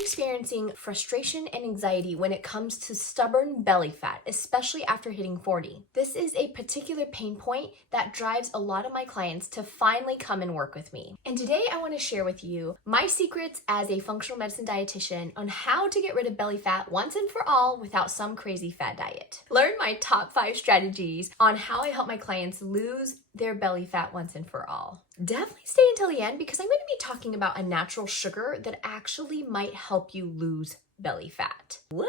experiencing frustration and anxiety when it comes to stubborn belly fat, especially after hitting 40. This is a particular pain point that drives a lot of my clients to finally come and work with me. And today I want to share with you my secrets as a functional medicine dietitian on how to get rid of belly fat once and for all without some crazy fad diet. Learn my top 5 strategies on how I help my clients lose their belly fat once and for all. Definitely stay until the end because I'm going to be talking about a natural sugar that actually might help you lose belly fat. What?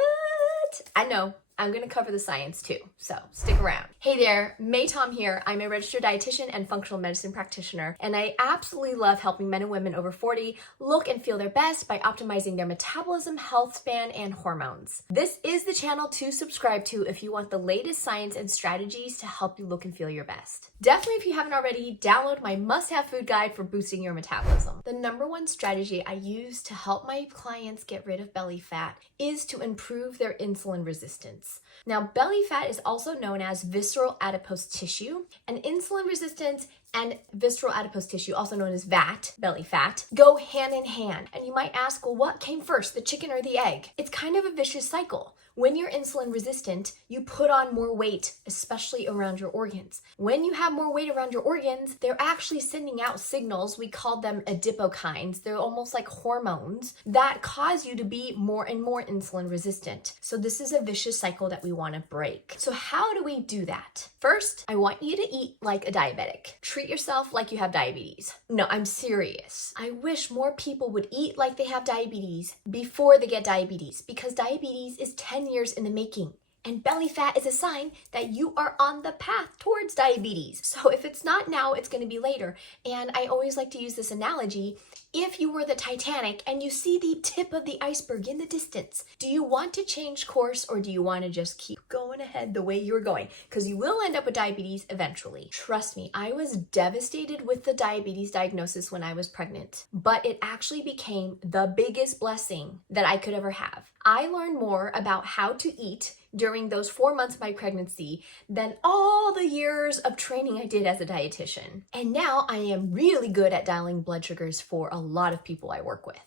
I know. I'm going to cover the science too, so stick around. Hey there, May Tom here. I'm a registered dietitian and functional medicine practitioner, and I absolutely love helping men and women over 40 look and feel their best by optimizing their metabolism, health span, and hormones. This is the channel to subscribe to if you want the latest science and strategies to help you look and feel your best. Definitely, if you haven't already, download my must-have food guide for boosting your metabolism. The number one strategy I use to help my clients get rid of belly fat is to improve their insulin resistance. Now, belly fat is also known as visceral adipose tissue, and insulin resistance and visceral adipose tissue, also known as VAT, belly fat, go hand in hand. And you might ask, well, what came first, the chicken or the egg? It's kind of a vicious cycle. When you're insulin resistant, you put on more weight, especially around your organs. When you have more weight around your organs, they're actually sending out signals. We call them adipokines. They're almost like hormones that cause you to be more and more insulin resistant. So this is a vicious cycle that we want to break. So how do we do that? First, I want you to eat like a diabetic. Treat yourself like you have diabetes. No, I'm serious. I wish more people would eat like they have diabetes before they get diabetes, because diabetes is 10 years in the making. And belly fat is a sign that you are on the path towards diabetes. So if it's not now, it's going to be later. And I always like to use this analogy. If you were the Titanic and you see the tip of the iceberg in the distance, do you want to change course or do you want to just keep going ahead the way you're going? Because you will end up with diabetes eventually. Trust me, I was devastated with the diabetes diagnosis when I was pregnant, but it actually became the biggest blessing that I could ever have. I learned more about how to eat during those 4 months of my pregnancy than all the years of training I did as a dietitian. And now I am really good at dialing blood sugars for a lot of people I work with.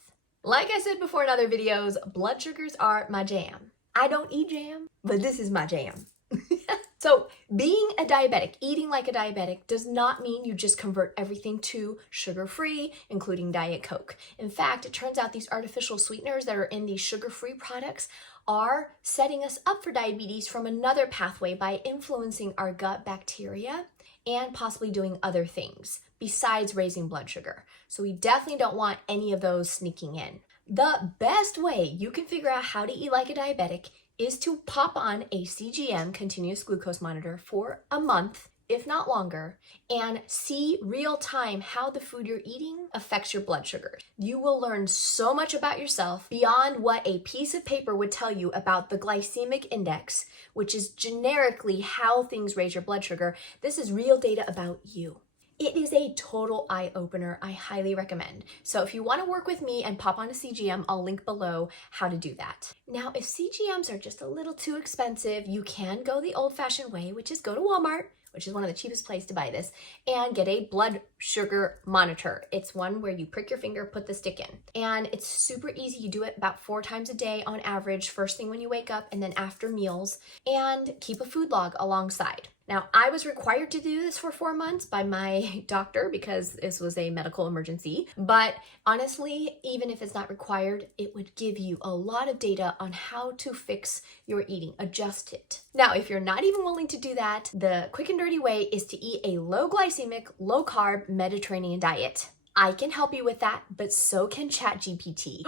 Like I said before in other videos, blood sugars are my jam. I don't eat jam, but this is my jam. So being a diabetic, eating like a diabetic, does not mean you just convert everything to sugar-free, including Diet Coke. In fact, it turns out these artificial sweeteners that are in these sugar-free products are setting us up for diabetes from another pathway by influencing our gut bacteria and possibly doing other things besides raising blood sugar. So we definitely don't want any of those sneaking in. The best way you can figure out how to eat like a diabetic is to pop on a CGM, continuous glucose monitor, for a month, if not longer, and see real time how the food you're eating affects your blood sugar. You will learn so much about yourself beyond what a piece of paper would tell you about the glycemic index, which is generically how things raise your blood sugar. This is real data about you. It is a total eye-opener. I highly recommend. So if you want to work with me and pop on a CGM, I'll link below how to do that. Now, if CGMs are just a little too expensive, you can go the old-fashioned way, which is go to Walmart, which is one of the cheapest places to buy this, and get a blood sugar monitor. It's one where you prick your finger, put the stick in. And it's super easy. You do it about 4 times a day on average, first thing when you wake up and then after meals, and keep a food log alongside. Now, I was required to do this for 4 months by my doctor because this was a medical emergency. But honestly, even if it's not required, it would give you a lot of data on how to fix your eating, adjust it. Now, if you're not even willing to do that, the quick and dirty way is to eat a low glycemic, low carb Mediterranean diet. I can help you with that, but so can ChatGPT.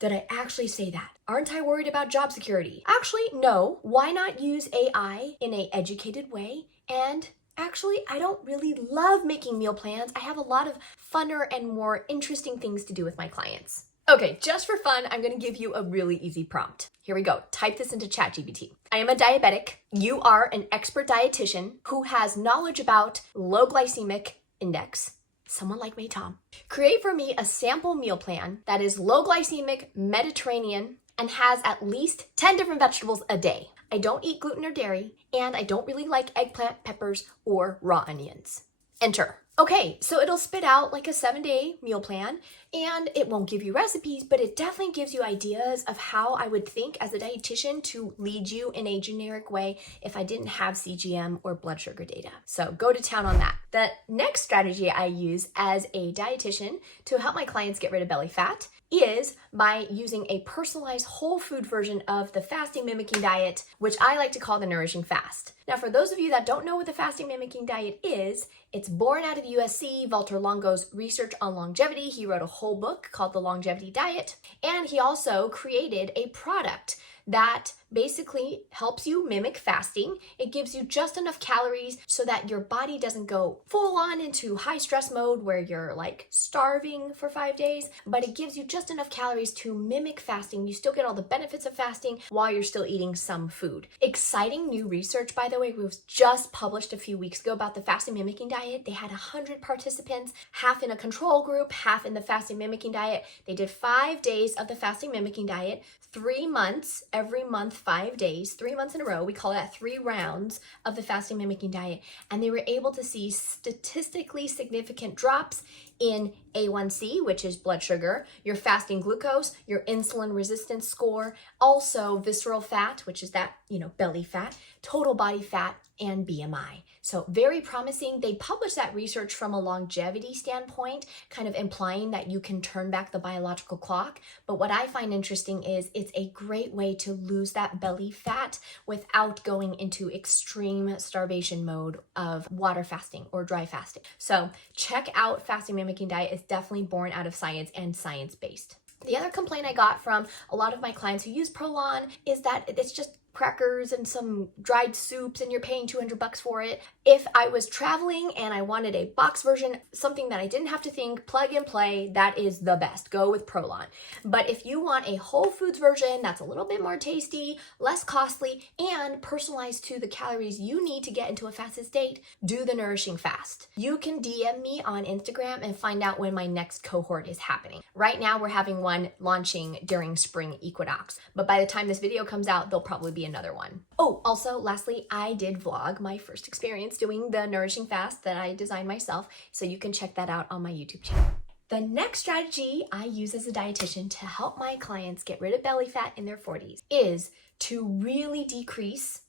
Did I actually say that? Aren't I worried about job security? Actually, no. Why not use AI in an educated way? And actually, I don't really love making meal plans. I have a lot of funner and more interesting things to do with my clients. Okay, just for fun, I'm gonna give you a really easy prompt. Here we go. Type this into ChatGPT. I am a diabetic. You are an expert dietitian who has knowledge about low glycemic index. Someone like me, Tom. Create for me a sample meal plan that is low glycemic, Mediterranean, and has at least 10 different vegetables a day. I don't eat gluten or dairy, and I don't really like eggplant, peppers, or raw onions. Enter. Okay, so it'll spit out like a 7-day meal plan, and it won't give you recipes, but it definitely gives you ideas of how I would think as a dietitian to lead you in a generic way if I didn't have CGM or blood sugar data. So go to town on that. The next strategy I use as a dietitian to help my clients get rid of belly fat is by using a personalized whole food version of the fasting mimicking diet, which I like to call the nourishing fast. Now, for those of you that don't know what the fasting mimicking diet is, it's born out of USC, Walter Longo's research on longevity. He wrote a whole book called The Longevity Diet, and he also created a product that basically helps you mimic fasting. It gives you just enough calories so that your body doesn't go full on into high stress mode where you're like starving for 5 days, but it gives you just enough calories to mimic fasting. You still get all the benefits of fasting while you're still eating some food. Exciting new research, by the way, was just published a few weeks ago about the fasting mimicking diet. They had 100 participants, half in a control group, half in the fasting mimicking diet. They did 5 days of the fasting mimicking diet, 3 months, every month, 5 days, 3 months in a row. We call that 3 rounds of the fasting mimicking diet. And they were able to see statistically significant drops in A1C, which is blood sugar, your fasting glucose, your insulin resistance score, also visceral fat, which is that, belly fat, total body fat, and BMI. So very promising. They published that research from a longevity standpoint, kind of implying that you can turn back the biological clock. But what I find interesting is it's a great way to lose that belly fat without going into extreme starvation mode of water fasting or dry fasting. So check out fasting mimicking diet. It's definitely born out of science and science-based. The other complaint I got from a lot of my clients who use Prolon is that it's just crackers and some dried soups and you're paying $200 for it. If I was traveling and I wanted a box version, something that I didn't have to think, plug and play, that is the best. Go with Prolon. But if you want a whole foods version that's a little bit more tasty, less costly, and personalized to the calories you need to get into a fasted state, do the nourishing fast. You can DM me on Instagram and find out when my next cohort is happening. Right now we're having one launching during spring equinox, but by the time this video comes out, there'll probably be another one. Oh, also, lastly, I did vlog my first experience doing the nourishing fast that I designed myself, so you can check that out on my YouTube channel. The next strategy I use as a dietitian to help my clients get rid of belly fat in their 40s is to really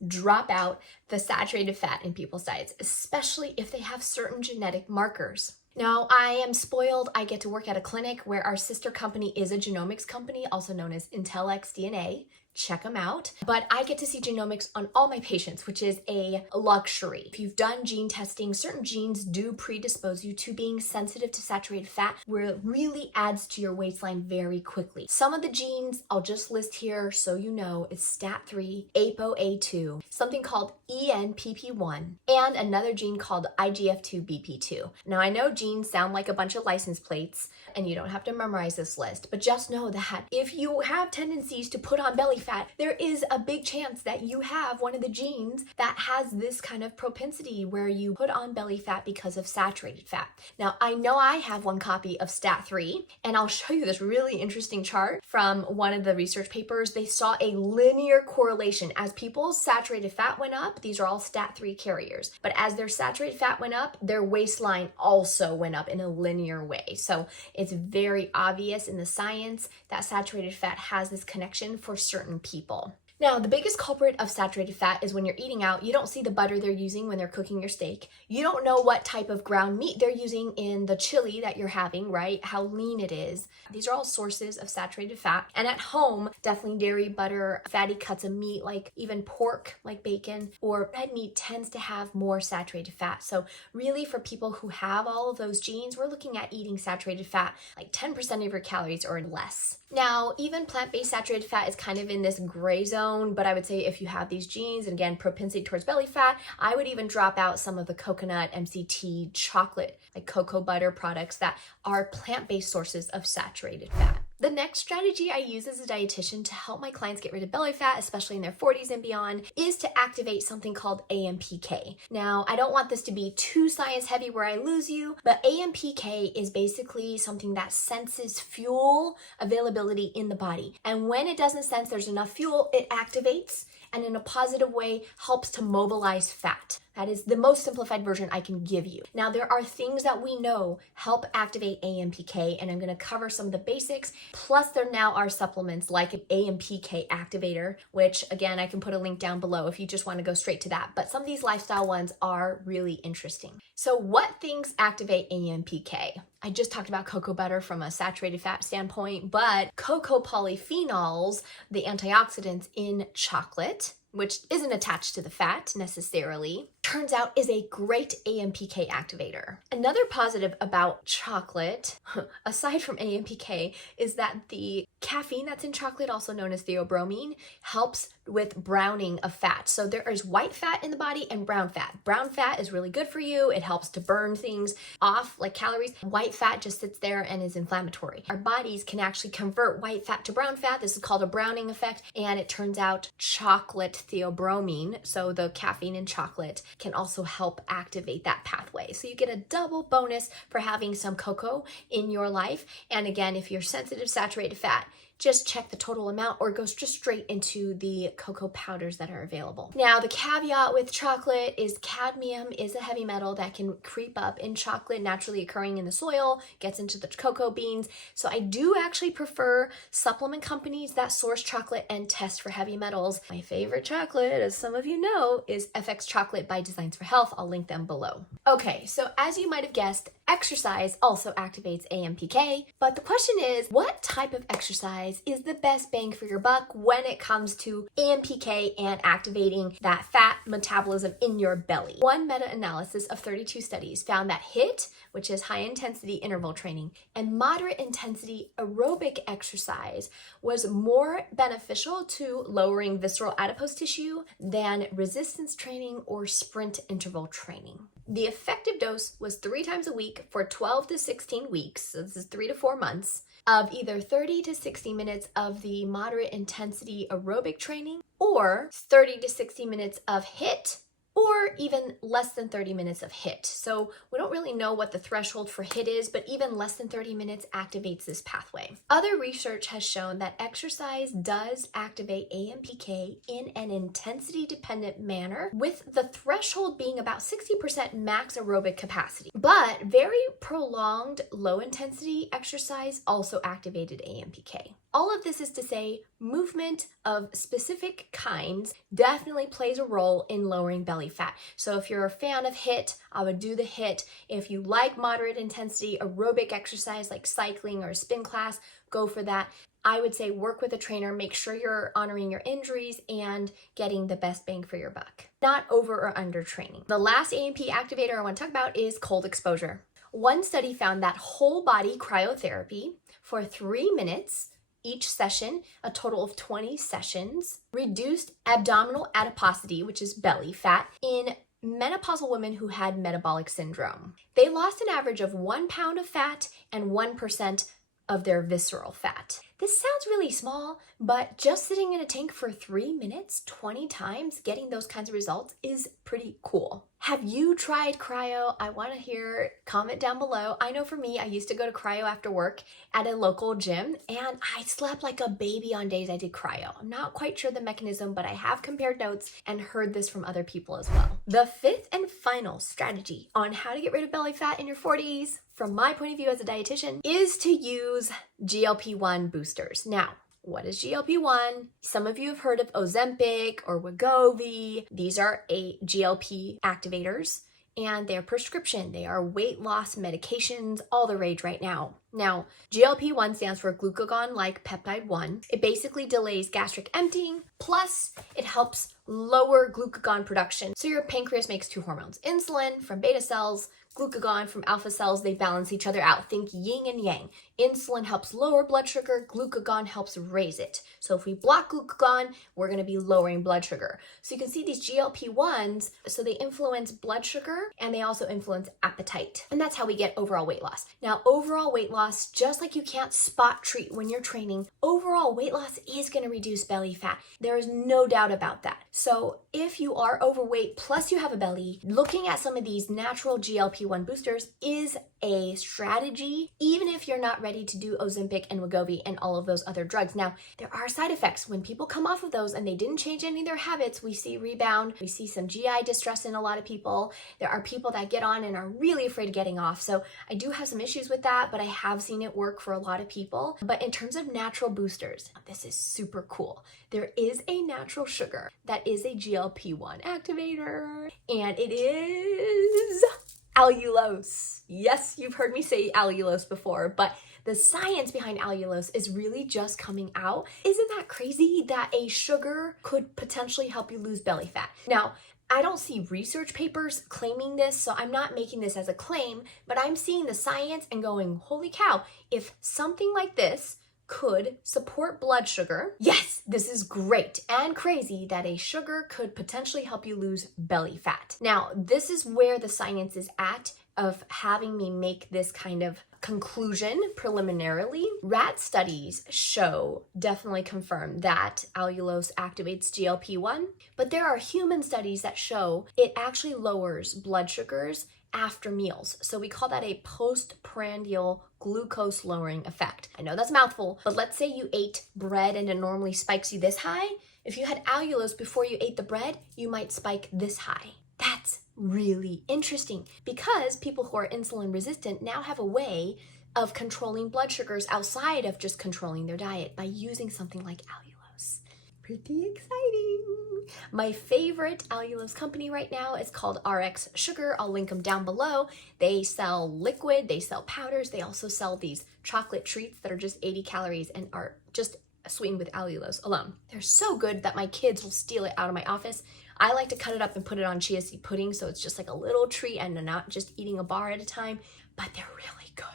drop out the saturated fat in people's diets, especially if they have certain genetic markers. Now, I am spoiled. I get to work at a clinic where our sister company is a genomics company, also known as Intellex DNA. Check them out. But I get to see genomics on all my patients, which is a luxury. If you've done gene testing, certain genes do predispose you to being sensitive to saturated fat, where it really adds to your waistline very quickly. Some of the genes I'll just list here so you know is STAT3, ApoA2, something called ENPP1, and another gene called IGF2BP2. Now, I know genes sound like a bunch of license plates, and you don't have to memorize this list, but just know that if you have tendencies to put on belly fat, there is a big chance that you have one of the genes that has this kind of propensity where you put on belly fat because of saturated fat. Now, I know I have one copy of STAT3, and I'll show you this really interesting chart from one of the research papers. They saw a linear correlation. As people's saturated fat went up, these are all STAT3 carriers, but as their saturated fat went up, their waistline also went up in a linear way. So it's very obvious in the science that saturated fat has this connection for certain people. Now, the biggest culprit of saturated fat is when you're eating out, you don't see the butter they're using when they're cooking your steak. You don't know what type of ground meat they're using in the chili that you're having, right? How lean it is. These are all sources of saturated fat. And at home, definitely dairy, butter, fatty cuts of meat, like even pork, like bacon, or red meat tends to have more saturated fat. So really for people who have all of those genes, we're looking at eating saturated fat, like 10% of your calories or less. Now, even plant-based saturated fat is kind of in this gray zone, but I would say if you have these genes, and again, propensity towards belly fat, I would even drop out some of the coconut, MCT, chocolate, like cocoa butter products that are plant-based sources of saturated fat. The next strategy I use as a dietitian to help my clients get rid of belly fat, especially in their 40s and beyond, is to activate something called AMPK. Now, I don't want this to be too science heavy where I lose you, but AMPK is basically something that senses fuel availability in the body. And when it doesn't sense there's enough fuel, it activates and in a positive way helps to mobilize fat. That is the most simplified version I can give you. Now, there are things that we know help activate AMPK, and I'm going to cover some of the basics. Plus, there now are supplements like an AMPK activator, which again, I can put a link down below if you just want to go straight to that. But some of these lifestyle ones are really interesting. So what things activate AMPK? I just talked about cocoa butter from a saturated fat standpoint, but cocoa polyphenols, the antioxidants in chocolate, which isn't attached to the fat necessarily, turns out is a great AMPK activator. Another positive about chocolate, aside from AMPK, is that the caffeine that's in chocolate, also known as theobromine, helps with browning of fat. So there is white fat in the body and brown fat. Brown fat is really good for you. It helps to burn things off like calories. White fat just sits there and is inflammatory. Our bodies can actually convert white fat to brown fat. This is called a browning effect. And it turns out chocolate theobromine, so the caffeine in chocolate, can also help activate that pathway. So you get a double bonus for having some cocoa in your life. And again, if you're sensitive to saturated fat, just check the total amount or go just straight into the cocoa powders that are available. Now, the caveat with chocolate is cadmium is a heavy metal that can creep up in chocolate, naturally occurring in the soil, gets into the cocoa beans. So I do actually prefer supplement companies that source chocolate and test for heavy metals. My favorite chocolate, as some of you know, is FX Chocolate by Designs for Health. I'll link them below. Okay, so as you might have guessed, exercise also activates AMPK, but the question is, what type of exercise is the best bang for your buck when it comes to AMPK and activating that fat metabolism in your belly? One meta-analysis of 32 studies found that HIIT, which is high intensity interval training, and moderate intensity aerobic exercise was more beneficial to lowering visceral adipose tissue than resistance training or sprint interval training. The effective dose was 3 times a week for 12 to 16 weeks, so this is 3 to 4 months, of either 30 to 60 minutes of the moderate intensity aerobic training or 30 to 60 minutes of HIIT, or even less than 30 minutes of HIIT. So we don't really know what the threshold for HIIT is, but even less than 30 minutes activates this pathway. Other research has shown that exercise does activate AMPK in an intensity-dependent manner, with the threshold being about 60% max aerobic capacity. But very prolonged low-intensity exercise also activated AMPK. All of this is to say, movement of specific kinds definitely plays a role in lowering belly fat. So if you're a fan of HIIT, I would do the HIIT. If you like moderate intensity aerobic exercise like cycling or a spin class, go for that. I would say work with a trainer, make sure you're honoring your injuries and getting the best bang for your buck. Not over or under training. The last AMP activator I want to talk about is cold exposure. One study found that whole body cryotherapy for 3 minutes each session, a total of 20 sessions, reduced abdominal adiposity, which is belly fat, in menopausal women who had metabolic syndrome. They lost an average of 1 pound of fat and 1% of their visceral fat. This sounds really small, but just sitting in a tank for 3 minutes, 20 times, getting those kinds of results is pretty cool. Have you tried cryo? I want to hear, comment down below. I know for me, I used to go to cryo after work at a local gym, and I slept like a baby on days I did cryo. I'm not quite sure the mechanism, but I have compared notes and heard this from other people as well. The fifth and final strategy on how to get rid of belly fat in your 40s, from my point of view as a dietitian, is to use GLP-1 boosters. Now, what is GLP-1? Some of you have heard of Ozempic or Wegovy. These are GLP activators, and they're prescription. They are weight loss medications, all the rage right now. Now, GLP-1 stands for glucagon-like peptide 1. It basically delays gastric emptying, plus it helps lower glucagon production. So your pancreas makes 2 hormones, insulin from beta cells, glucagon from alpha cells. They balance each other out. Think yin and yang. Insulin helps lower blood sugar, glucagon helps raise it. So if we block glucagon, we're going to be lowering blood sugar. So you can see these GLP-1s, so they influence blood sugar and they also influence appetite. And that's how we get overall weight loss. Now, overall weight loss, just like you can't spot treat when you're training, overall weight loss is going to reduce belly fat. There is no doubt about that. So if you are overweight plus you have a belly, looking at some of these natural GLP-1 boosters is a strategy, even if you're not ready to do Ozempic and Wegovy and all of those other drugs. Now, there are side effects. When people come off of those and they didn't change any of their habits, we see rebound, we see some GI distress in a lot of people. There are people that get on and are really afraid of getting off. So I do have some issues with that, but I have seen it work for a lot of people. But in terms of natural boosters, this is super cool. There is a natural sugar that is a GLP-1 activator, and it is allulose. Yes, you've heard me say allulose before, but the science behind allulose is really just coming out. Isn't that crazy that a sugar could potentially help you lose belly fat? Now, I don't see research papers claiming this, so I'm not making this as a claim, but I'm seeing the science and going, holy cow, if something like this could support blood sugar, yes, this is great and crazy that a sugar could potentially help you lose belly fat. Now, this is where the science is at of having me make this kind of conclusion preliminarily. Rat studies definitely confirm that allulose activates GLP-1, but there are human studies that show it actually lowers blood sugars after meals. So we call that a postprandial glucose lowering effect. I know that's a mouthful, but let's say you ate bread and it normally spikes you this high. If you had allulose before you ate the bread, you might spike this high. That's really interesting because people who are insulin resistant now have a way of controlling blood sugars outside of just controlling their diet by using something like allulose. Pretty exciting. My favorite allulose company right now is called RX Sugar. I'll link them down below. They sell liquid, they sell powders, they also sell these chocolate treats that are just 80 calories and are just sweetened with allulose alone. They're so good that my kids will steal it out of my office. I like to cut it up and put it on chia seed pudding, so it's just like a little treat and they're not just eating a bar at a time, but they're really good.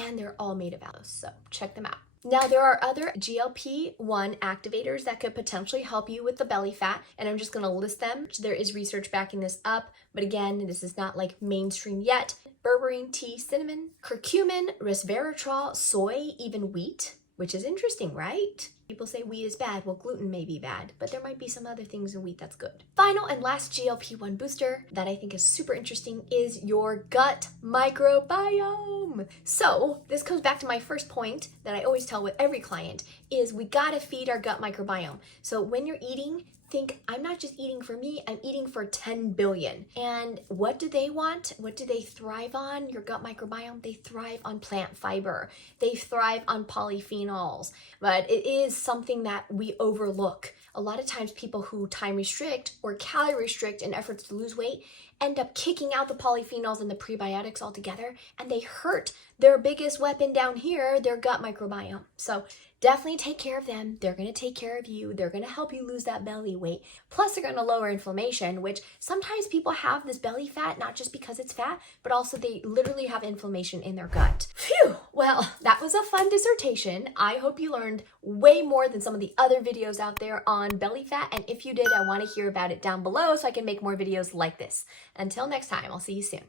And they're all made of allulose, so check them out. Now, there are other GLP-1 activators that could potentially help you with the belly fat, and I'm just gonna list them. There is research backing this up, but again, this is not like mainstream yet. Berberine tea, cinnamon, curcumin, resveratrol, soy, even wheat, which is interesting, right? People say wheat is bad. Well, gluten may be bad, but there might be some other things in wheat that's good. Final and last GLP-1 booster that I think is super interesting is your gut microbiome. So this comes back to my first point that I always tell with every client is we gotta feed our gut microbiome. So when you're eating, think, I'm not just eating for me, I'm eating for 10 billion. And what do they want? What do they thrive on? Your gut microbiome, they thrive on plant fiber. They thrive on polyphenols. But it is something that we overlook. A lot of times people who time restrict or calorie restrict in efforts to lose weight end up kicking out the polyphenols and the prebiotics altogether, and they hurt their biggest weapon down here, their gut microbiome. So definitely take care of them. They're going to take care of you. They're going to help you lose that belly weight. Plus, they're going to lower inflammation, which sometimes people have this belly fat, not just because it's fat, but also they literally have inflammation in their gut. Phew! Well, that was a fun dissertation. I hope you learned way more than some of the other videos out there on belly fat. And if you did, I want to hear about it down below so I can make more videos like this. Until next time, I'll see you soon.